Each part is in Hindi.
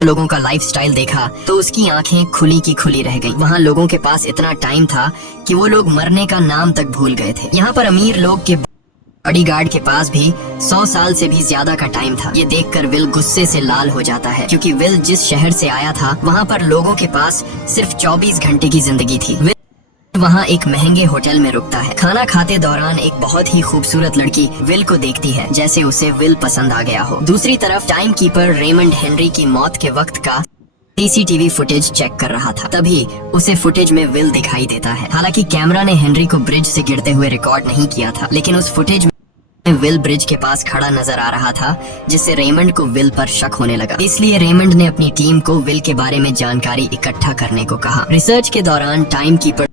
लोगों का लाइफस्टाइल देखा तो उसकी आंखें खुली की खुली रह गईं। वहाँ लोगों के पास इतना टाइम था कि वो लोग मरने का नाम तक भूल गए थे। यहाँ पर अमीर लोग के बॉडीगार्ड के पास भी 100 साल से भी ज्यादा का टाइम था। ये देखकर विल गुस्से से लाल हो जाता है, क्योंकि विल जिस शहर से आया था वहाँ पर लोगों के पास सिर्फ 24 घंटे की जिंदगी थी। विल वहाँ एक महंगे होटल में रुकता है। खाना खाते दौरान एक बहुत ही खूबसूरत लड़की विल को देखती है, जैसे उसे विल पसंद आ गया हो। दूसरी तरफ टाइम कीपर रेमंड हेनरी की मौत के वक्त का सीसीटीवी फुटेज चेक कर रहा था। तभी उसे फुटेज में विल दिखाई देता है। हालांकि कैमरा ने हेनरी को ब्रिज से गिरते हुए रिकॉर्ड नहीं किया था, लेकिन उस फुटेज में विल ब्रिज के पास खड़ा नजर आ रहा था, जिससे रेमंड को विल पर शक होने लगा। इसलिए रेमंड ने अपनी टीम को विल के बारे में जानकारी इकट्ठा करने को कहा। रिसर्च के दौरान टाइम कीपर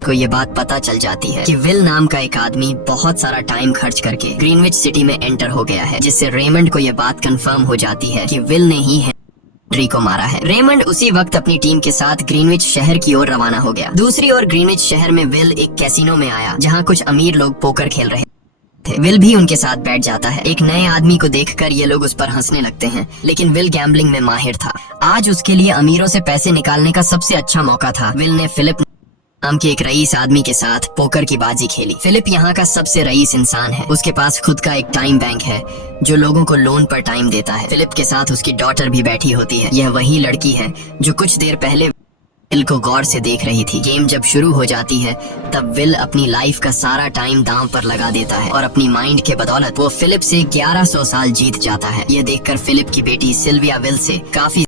को ये बात पता चल जाती है कि विल नाम का एक आदमी बहुत सारा टाइम खर्च करके ग्रीनविच सिटी में एंटर हो गया है, जिससे रेमंड को ये बात कंफर्म हो जाती है कि विल ने ही हेनरी को मारा है। रेमंड उसी वक्त अपनी टीम के साथ ग्रीनविच शहर की ओर रवाना हो गया। दूसरी ओर ग्रीनविच शहर में विल एक कैसीनो में आया, जहाँ कुछ अमीर लोग पोकर खेल रहे थे। विल भी उनके साथ बैठ जाता है। एक नए आदमी को देखकर ये लोग उस पर हंसने लगते हैं, लेकिन विल गैम्बलिंग में माहिर था। आज उसके लिए अमीरों से पैसे निकालने का सबसे अच्छा मौका था। विल ने फिलिप नाम के एक रईस आदमी के साथ पोकर की बाजी खेली। फिलिप यहाँ का सबसे रईस इंसान है। उसके पास खुद का एक टाइम बैंक है जो लोगों को लोन पर टाइम देता है। फिलिप के साथ उसकी डॉटर भी बैठी होती है। यह वही लड़की है जो कुछ देर पहले विल को गौर से देख रही थी। गेम जब शुरू हो जाती है तब विल अपनी लाइफ का सारा टाइम दांव पर लगा देता है और अपनी माइंड के बदौलत वो फिलिप से 1100 साल जीत जाता है। यह देखकर फिलिप की बेटी सिल्विया विल से काफी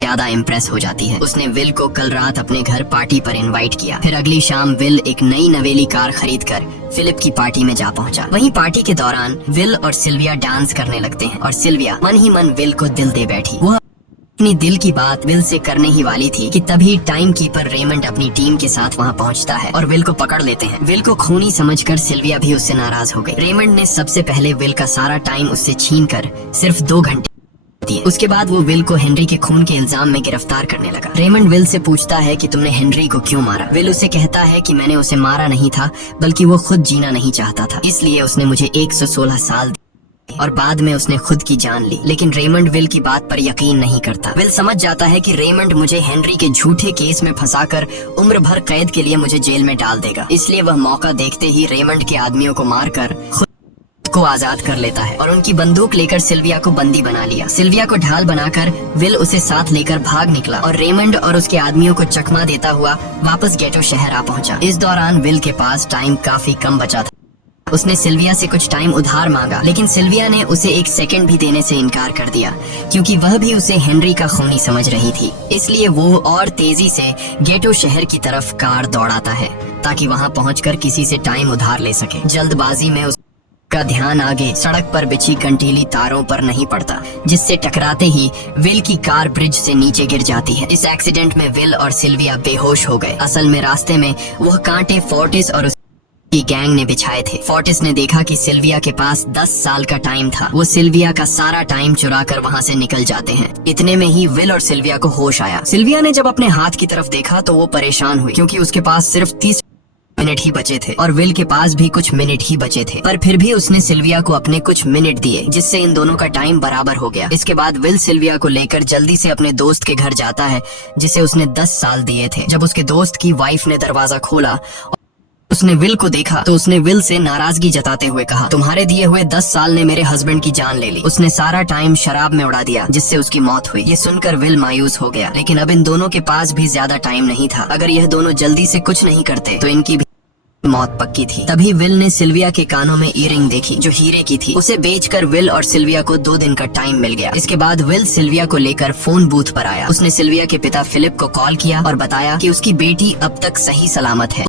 ज्यादा इम्प्रेस हो जाती है। उसने विल को कल रात अपने घर पार्टी पर इनवाइट किया। फिर अगली शाम विल एक नई नवेली कार खरीदकर फिलिप की पार्टी में जा पहुंचा। वहीं पार्टी के दौरान विल और सिल्विया डांस करने लगते हैं और सिल्विया मन ही मन विल को दिल दे बैठी। वो अपनी दिल की बात विल से करने ही वाली थी कि तभी टाइम कीपर रेमंड अपनी टीम के साथ वहां पहुंचता है और विल को पकड़ लेते हैं। विल को खूनी समझकर सिल्विया भी उससे नाराज हो गई। रेमंड ने सबसे पहले विल का सारा टाइम उससे छीनकर सिर्फ 2 घंटे दिए। उसके बाद वो विल को हेनरी के खून के इल्जाम में गिरफ्तार करने लगा। रेमंड विल से पूछता है कि तुमने हेनरी को क्यों मारा। विल उसे कहता है कि मैंने उसे मारा नहीं था, बल्कि वो खुद जीना नहीं चाहता था, इसलिए उसने मुझे 116 साल दिए और बाद में उसने खुद की जान ली। लेकिन रेमंड विल की बात पर यकीन नहीं करता। विल समझ जाता है कि रेमंड मुझे हेनरी के झूठे केस में फंसाकर उम्र भर कैद के लिए मुझे जेल में डाल देगा। इसलिए वह मौका देखते ही रेमंड के आदमियों को मारकर को आजाद कर लेता है और उनकी बंदूक लेकर सिल्विया को बंदी बना लिया। सिल्विया को ढाल बनाकर विल उसे साथ लेकर भाग निकला और रेमंड और उसके आदमियों को चकमा देता हुआ वापस गेटो शहर आ पहुंचा। इस दौरान विल के पास टाइम काफी कम बचा था। उसने सिल्विया से कुछ टाइम उधार मांगा, लेकिन सिल्विया ने उसे 1 सेकंड भी देने से इनकार कर दिया, क्योंकि वह भी उसे हेनरी का खूनी समझ रही थी। इसलिए वो और तेजी से गेटो शहर की तरफ कार दौड़ाता है ताकि वहाँ पहुंचकर किसी से टाइम उधार ले सके। जल्दबाजी में का ध्यान आगे सड़क पर बिछी कंटीली तारों पर नहीं पड़ता, जिससे टकराते ही विल की कार ब्रिज से नीचे गिर जाती है। इस एक्सीडेंट में विल और सिल्विया बेहोश हो गए। असल में रास्ते में वह कांटे फोर्टिस और उसकी गैंग ने बिछाए थे। फोर्टिस ने देखा कि सिल्विया के पास 10 साल का टाइम था। वो सिल्विया का सारा टाइम चुराकर वहाँ से निकल जाते हैं। इतने में ही विल और सिल्विया को होश आया। सिल्विया ने जब अपने हाथ की तरफ देखा तो वो परेशान हुई, क्योंकि उसके पास सिर्फ 30 मिनट ही बचे थे और विल के पास भी कुछ मिनट ही बचे थे। पर फिर भी उसने सिल्विया को अपने कुछ मिनट दिए, जिससे इन दोनों का टाइम बराबर हो गया। इसके बाद विल सिल्विया को लेकर जल्दी से अपने दोस्त के घर जाता है, जिसे उसने 10 साल दिए थे। जब उसके दोस्त की वाइफ ने दरवाजा खोला और उसने विल को देखा तो उसने विल से नाराजगी जताते हुए कहा, तुम्हारे दिए हुए 10 साल ने मेरे हस्बैंड की जान ले ली। उसने सारा टाइम शराब में उड़ा दिया, जिससे उसकी मौत हुई। ये सुनकर विल मायूस हो गया, लेकिन अब इन दोनों के पास भी ज्यादा टाइम नहीं था। अगर यह दोनों जल्दी से कुछ नहीं करते तो इनकी भी मौत पक्की थी। तभी विल ने सिल्विया के कानों में ईयरिंग देखी जो हीरे की थी। उसे बेचकर विल और सिल्विया को 2 दिन का टाइम मिल गया। इसके बाद विल सिल्विया को लेकर फोन बूथ पर आया। उसने सिल्विया के पिता फिलिप को कॉल किया और बताया कि उसकी बेटी अब तक सही सलामत है।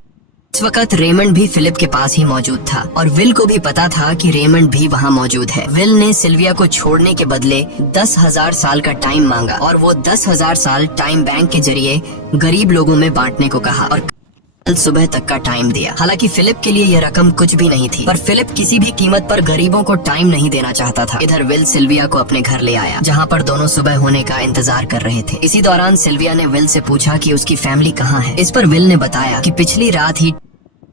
इस वक्त रेमंड भी फिलिप के पास ही मौजूद था और विल को भी पता था कि रेमंड भी वहाँ मौजूद है। विल ने सिल्विया को छोड़ने के बदले 10,000 साल का टाइम मांगा और वो 10,000 साल टाइम बैंक के जरिए गरीब लोगों में बांटने को कहा और कल सुबह तक का टाइम दिया। हालांकि फिलिप के लिए यह रकम कुछ भी नहीं थी, पर फिलिप किसी भी कीमत पर गरीबों को टाइम नहीं देना चाहता था। इधर विल सिल्विया को अपने घर ले आया, जहां पर दोनों सुबह होने का इंतजार कर रहे थे। इसी दौरान सिल्विया ने विल से पूछा कि उसकी फैमिली कहाँ है। इस पर विल ने बताया कि पिछली रात ही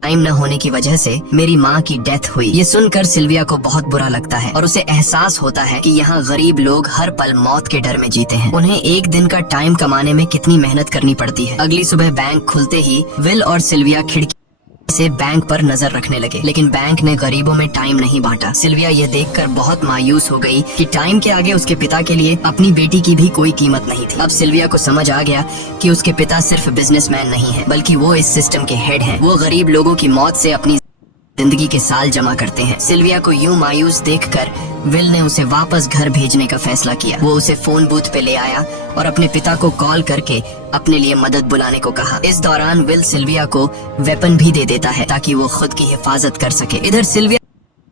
टाइम न होने की वजह से मेरी माँ की डेथ हुई। ये सुनकर सिल्विया को बहुत बुरा लगता है और उसे एहसास होता है कि यहाँ गरीब लोग हर पल मौत के डर में जीते हैं। उन्हें एक दिन का टाइम कमाने में कितनी मेहनत करनी पड़ती है। अगली सुबह बैंक खुलते ही विल और सिल्विया खिड़की से बैंक पर नजर रखने लगे, लेकिन बैंक ने गरीबों में टाइम नहीं बांटा। सिल्विया ये देखकर बहुत मायूस हो गई कि टाइम के आगे उसके पिता के लिए अपनी बेटी की भी कोई कीमत नहीं थी। अब सिल्विया को समझ आ गया कि उसके पिता सिर्फ बिजनेसमैन नहीं है, बल्कि वो इस सिस्टम के हेड हैं। वो गरीब लोगों की मौत से अपनी जिंदगी के साल जमा करते हैं। सिल्विया को यूं मायूस देखकर विल ने उसे वापस घर भेजने का फैसला किया। वो उसे फोन बूथ पे ले आया और अपने पिता को कॉल करके अपने लिए मदद बुलाने को कहा। इस दौरान विल सिल्विया को वेपन भी दे देता है ताकि वो खुद की हिफाजत कर सके। इधर सिल्विया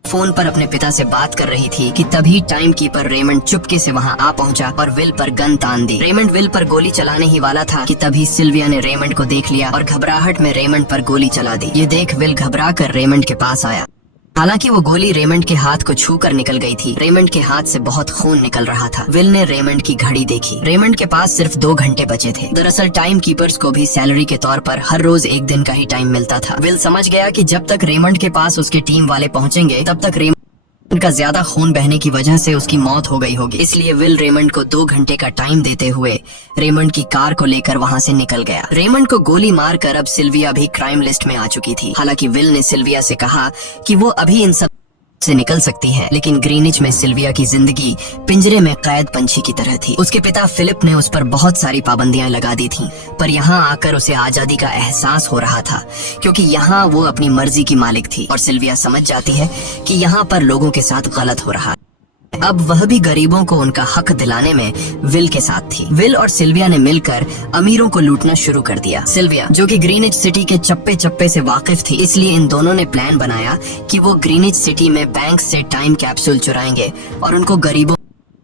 फोन पर अपने पिता से बात कर रही थी कि तभी टाइम कीपर रेमंड चुपके से वहां आ पहुंचा और विल पर गन तान दी। रेमंड विल पर गोली चलाने ही वाला था कि तभी सिल्विया ने रेमंड को देख लिया और घबराहट में रेमंड पर गोली चला दी। ये देख विल घबरा कर रेमंड के पास आया। हालांकि वो गोली रेमंड के हाथ को छूकर निकल गई थी। रेमंड के हाथ से बहुत खून निकल रहा था। विल ने रेमंड की घड़ी देखी। रेमंड के पास सिर्फ 2 घंटे बचे थे। दरअसल टाइम कीपर्स को भी सैलरी के तौर पर हर रोज 1 दिन का ही टाइम मिलता था। विल समझ गया कि जब तक रेमंड के पास उसके टीम वाले पहुंचेंगे तब तक रेमंड का ज्यादा खून बहने की वजह से उसकी मौत हो गई होगी। इसलिए विल रेमंड को 2 घंटे का टाइम देते हुए रेमंड की कार को लेकर वहां से निकल गया। रेमंड को गोली मारकर अब सिल्विया भी क्राइम लिस्ट में आ चुकी थी। हालांकि विल ने सिल्विया से कहा कि वो अभी इन सब से निकल सकती है, लेकिन ग्रीनिच में सिल्विया की जिंदगी पिंजरे में कैद पंछी की तरह थी। उसके पिता फिलिप ने उस पर बहुत सारी पाबंदियां लगा दी थीं, पर यहाँ आकर उसे आजादी का एहसास हो रहा था, क्योंकि यहाँ वो अपनी मर्जी की मालिक थी। और सिल्विया समझ जाती है कि यहाँ पर लोगों के साथ गलत हो रहा है। अब वह भी गरीबों को उनका हक दिलाने में विल के साथ थी। विल और सिल्विया ने मिलकर अमीरों को लूटना शुरू कर दिया। सिल्विया, जो कि ग्रीनिच सिटी के चप्पे चप्पे से वाकिफ थी, इसलिए इन दोनों ने प्लान बनाया कि वो ग्रीनिच सिटी में बैंक से टाइम कैप्सूल चुराएंगे और उनको गरीबों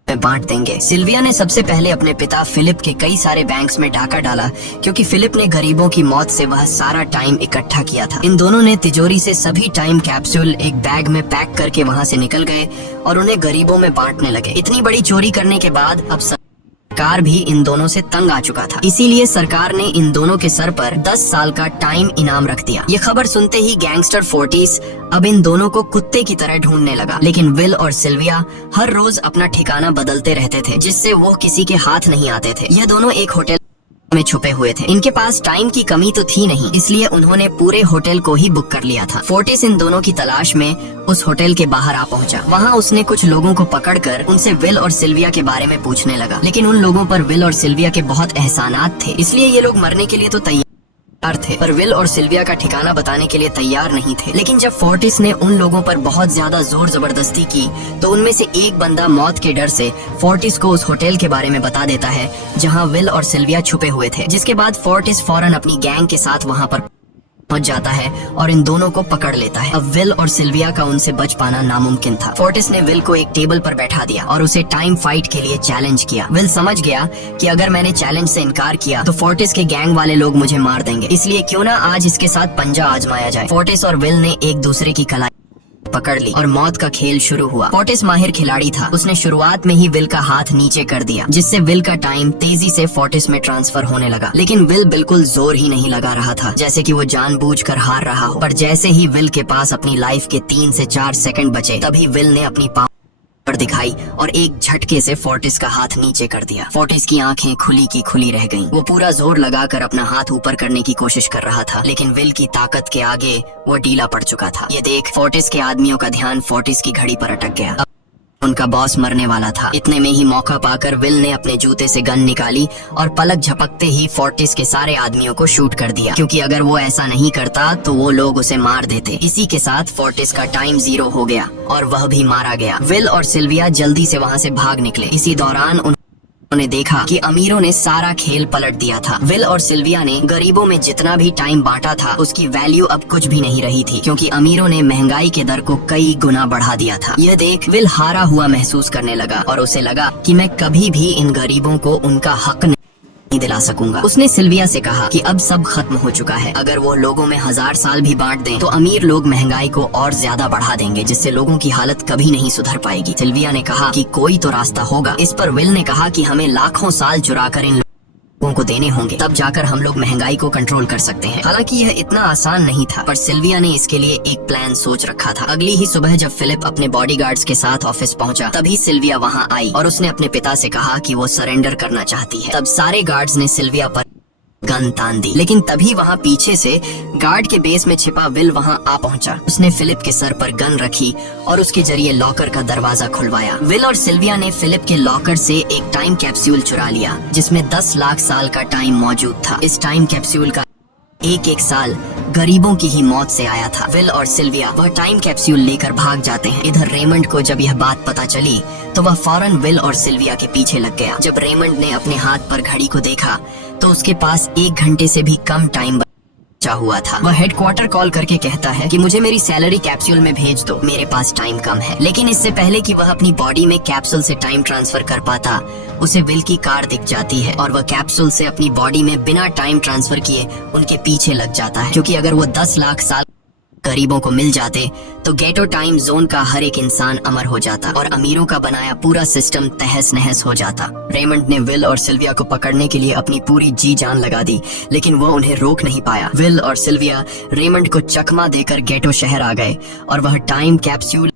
में बांट देंगे। सिल्विया ने सबसे पहले अपने पिता फिलिप के कई सारे बैंक्स में डाका डाला, क्योंकि फिलिप ने गरीबों की मौत से वह सारा टाइम इकट्ठा किया था। इन दोनों ने तिजोरी से सभी टाइम कैप्सूल एक बैग में पैक करके वहां से निकल गए और उन्हें गरीबों में बांटने लगे। इतनी बड़ी चोरी करने के बाद अब सरकार भी इन दोनों से तंग आ चुका था। इसीलिए सरकार ने इन दोनों के सर पर 10 साल का टाइम इनाम रख दिया। ये खबर सुनते ही गैंगस्टर फोर्टिस अब इन दोनों को कुत्ते की तरह ढूंढने लगा। लेकिन विल और सिल्विया हर रोज अपना ठिकाना बदलते रहते थे, जिससे वो किसी के हाथ नहीं आते थे। ये दोनों एक होटल में छुपे हुए थे। इनके पास टाइम की कमी तो थी नहीं, इसलिए उन्होंने पूरे होटल को ही बुक कर लिया था। फोर्टिस इन दोनों की तलाश में उस होटल के बाहर आ पहुंचा। वहां उसने कुछ लोगों को पकड़कर उनसे विल और सिल्विया के बारे में पूछने लगा, लेकिन उन लोगों पर विल और सिल्विया के बहुत एहसानात थे, इसलिए ये लोग मरने के लिए तो तैयार थे, पर विल और सिल्विया का ठिकाना बताने के लिए तैयार नहीं थे। लेकिन जब फोर्टिस ने उन लोगों पर बहुत ज्यादा जोर जबरदस्ती की, तो उनमें से एक बंदा मौत के डर से फोर्टिस को उस होटल के बारे में बता देता है जहां विल और सिल्विया छुपे हुए थे। जिसके बाद फोर्टिस फौरन अपनी गैंग के साथ वहां पर पहुंच जाता है और इन दोनों को पकड़ लेता है। अब विल और सिल्विया का उनसे बच पाना नामुमकिन था। फोर्टिस ने विल को एक टेबल पर बैठा दिया और उसे टाइम फाइट के लिए चैलेंज किया। विल समझ गया कि अगर मैंने चैलेंज से इनकार किया तो फोर्टिस के गैंग वाले लोग मुझे मार देंगे, इसलिए क्यों ना आज इसके साथ पंजा आजमाया जाए। फोर्टिस और विल ने एक दूसरे की कलाई पकड़ ली और मौत का खेल शुरू हुआ। फोर्टिस माहिर खिलाड़ी था। उसने शुरुआत में ही विल का हाथ नीचे कर दिया, जिससे विल का टाइम तेजी से फोर्टिस में ट्रांसफर होने लगा। लेकिन विल बिल्कुल जोर ही नहीं लगा रहा था, जैसे कि वो जानबूझकर हार रहा हो। पर जैसे ही विल के पास अपनी लाइफ के 3 से 4 सेकंड बचे, तभी विल ने अपनी पावर दिखाई और एक झटके से फोर्टिस का हाथ नीचे कर दिया। फोर्टिस की आंखें खुली की खुली रह गईं। वो पूरा जोर लगाकर अपना हाथ ऊपर करने की कोशिश कर रहा था, लेकिन विल की ताकत के आगे वो ढीला पड़ चुका था। ये देख फोर्टिस के आदमियों का ध्यान फोर्टिस की घड़ी पर अटक गया। उनका बॉस मरने वाला था। इतने में ही मौका पाकर विल ने अपने जूते से गन निकाली और पलक झपकते ही फोर्टिस के सारे आदमियों को शूट कर दिया, क्योंकि अगर वो ऐसा नहीं करता तो वो लोग उसे मार देते। इसी के साथ फोर्टिस का टाइम 0 हो गया और वह भी मारा गया। विल और सिल्विया जल्दी से वहां से भाग निकले। इसी दौरान उन्होंने देखा कि अमीरों ने सारा खेल पलट दिया था। विल और सिल्विया ने गरीबों में जितना भी टाइम बांटा था उसकी वैल्यू अब कुछ भी नहीं रही थी, क्योंकि अमीरों ने महंगाई के दर को कई गुना बढ़ा दिया था। यह देख विल हारा हुआ महसूस करने लगा और उसे लगा कि मैं कभी भी इन गरीबों को उनका हक नहीं दिला सकूंगा। उसने सिल्विया से कहा कि अब सब खत्म हो चुका है। अगर वो लोगों में 1000 साल भी बांट दें तो अमीर लोग महंगाई को और ज्यादा बढ़ा देंगे, जिससे लोगों की हालत कभी नहीं सुधर पाएगी। सिल्विया ने कहा कि कोई तो रास्ता होगा। इस पर विल ने कहा कि हमें लाखों साल चुरा कर इन लोगों को देने होंगे, तब जाकर हम लोग महंगाई को कंट्रोल कर सकते हैं। हालांकि यह इतना आसान नहीं था, पर सिल्विया ने इसके लिए एक प्लान सोच रखा था। अगली ही सुबह जब फिलिप अपने बॉडीगार्ड्स के साथ ऑफिस पहुंचा, तभी सिल्विया वहां आई और उसने अपने पिता से कहा कि वो सरेंडर करना चाहती है। तब सारे गार्ड्स ने सिल्विया पर गन तान दी, लेकिन तभी वहाँ पीछे से गार्ड के बेस में छिपा विल वहाँ आ पहुंचा। उसने फिलिप के सर पर गन रखी और उसके जरिए लॉकर का दरवाजा खुलवाया। विल और सिल्विया ने फिलिप के लॉकर से एक टाइम कैप्सूल चुरा लिया, जिसमें 10 लाख साल का टाइम मौजूद था। इस टाइम कैप्सूल का एक साल गरीबों की ही मौत से आया था। विल और सिल्विया वह टाइम कैप्सूल लेकर भाग जाते हैं। इधर रेमंड को जब यह बात पता चली तो वह फौरन विल और सिल्विया के पीछे लग गया। जब रेमंड ने अपने हाथ पर घड़ी को देखा तो उसके पास 1 घंटे से भी कम टाइम बचा हुआ था। वह हेडक्वार्टर कॉल करके कहता है कि मुझे मेरी सैलरी कैप्सूल में भेज दो, मेरे पास टाइम कम है। लेकिन इससे पहले कि वह अपनी बॉडी में कैप्सूल से टाइम ट्रांसफर कर पाता, उसे विल की कार दिख जाती है और वह कैप्सूल से अपनी बॉडी में बिना टाइम ट्रांसफर किए उनके पीछे लग जाता है, क्योंकि अगर वो 10 लाख साल गरीबों को मिल जाते तो गेटो टाइम जोन का हर एक इंसान अमर हो जाता और अमीरों का बनाया पूरा सिस्टम तहस नहस हो जाता। रेमंड ने विल और सिल्विया को पकड़ने के लिए अपनी पूरी जी जान लगा दी, लेकिन वो उन्हें रोक नहीं पाया। विल और सिल्विया रेमंड को चकमा देकर गेटो शहर आ गए और वह टाइम कैप्सूल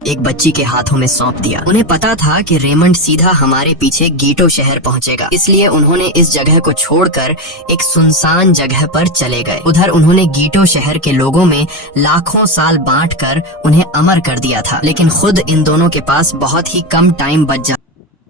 एक बच्ची के हाथों में सौंप दिया। उन्हें पता था कि रेमंड सीधा हमारे पीछे गीटो शहर पहुंचेगा, इसलिए उन्होंने इस जगह को छोड़कर एक सुनसान जगह पर चले गए। उधर उन्होंने गीटो शहर के लोगों में लाखों साल बांटकर उन्हें अमर कर दिया था, लेकिन खुद इन दोनों के पास बहुत ही कम टाइम बच जाता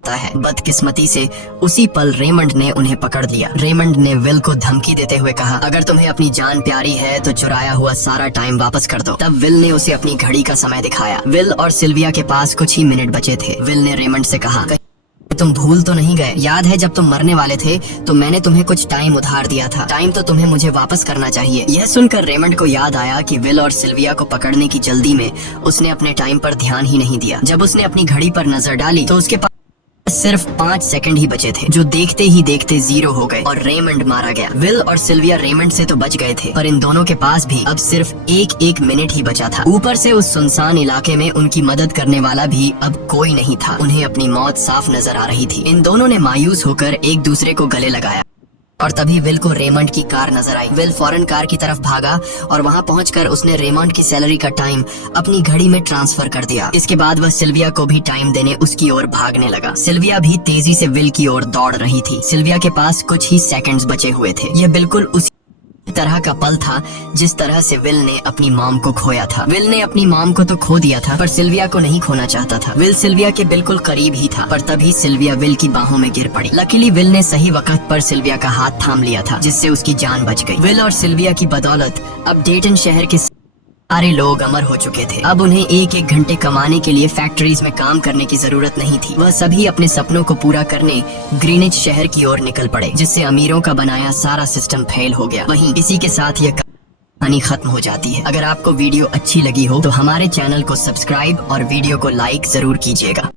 है। बदकिस्मती से उसी पल रेमंड ने उन्हें पकड़ लिया। रेमंड ने विल को धमकी देते हुए कहा, अगर तुम्हें अपनी जान प्यारी है तो चुराया हुआ सारा टाइम वापस कर दो। तब विल ने उसे अपनी घड़ी का समय दिखाया। विल और सिल्विया के पास कुछ ही मिनट बचे थे। विल ने रेमंड से कहा, तुम भूल तो नहीं गए? याद है जब तुम मरने वाले थे तो मैंने तुम्हें कुछ टाइम उधार दिया था। टाइम तो तुम्हें मुझे वापस करना चाहिए। यह सुनकर रेमंड को याद आया कि विल और सिल्विया को पकड़ने की जल्दी में उसने अपने टाइम पर ध्यान ही नहीं दिया। जब उसने अपनी घड़ी पर नजर डाली तो उसके पास सिर्फ 5 सेकंड ही बचे थे, जो देखते ही देखते 0 हो गए और रेमंड मारा गया। विल और सिल्विया रेमंड से तो बच गए थे, पर इन दोनों के पास भी अब सिर्फ एक मिनट ही बचा था। ऊपर से उस सुनसान इलाके में उनकी मदद करने वाला भी अब कोई नहीं था। उन्हें अपनी मौत साफ नजर आ रही थी। इन दोनों ने मायूस होकर एक दूसरे को गले लगाया और तभी विल को रेमंड की कार नजर आई। विल फौरन कार की तरफ भागा और वहां पहुंचकर उसने रेमंड की सैलरी का टाइम अपनी घड़ी में ट्रांसफर कर दिया। इसके बाद वह सिल्विया को भी टाइम देने उसकी ओर भागने लगा। सिल्विया भी तेजी से विल की ओर दौड़ रही थी। सिल्विया के पास कुछ ही सेकंड्स बचे हुए थे। यह बिल्कुल उसी तरह का पल था जिस तरह से विल ने अपनी मॉम को खोया था। विल ने अपनी मॉम को तो खो दिया था, पर सिल्विया को नहीं खोना चाहता था। विल सिल्विया के बिल्कुल करीब ही था, पर तभी सिल्विया विल की बाहों में गिर पड़ी। लकीली विल ने सही वक्त पर सिल्विया का हाथ थाम लिया था, जिससे उसकी जान बच गई। विल और सिल्विया की बदौलत अब डेटन शहर के सारे लोग अमर हो चुके थे। अब उन्हें 1 घंटे कमाने के लिए फैक्ट्रीज में काम करने की जरूरत नहीं थी। वह सभी अपने सपनों को पूरा करने ग्रीनिच शहर की ओर निकल पड़े, जिससे अमीरों का बनाया सारा सिस्टम फेल हो गया। वहीं इसी के साथ यह कहानी खत्म हो जाती है। अगर आपको वीडियो अच्छी लगी हो तो हमारे चैनल को सब्सक्राइब और वीडियो को लाइक जरूर कीजिएगा।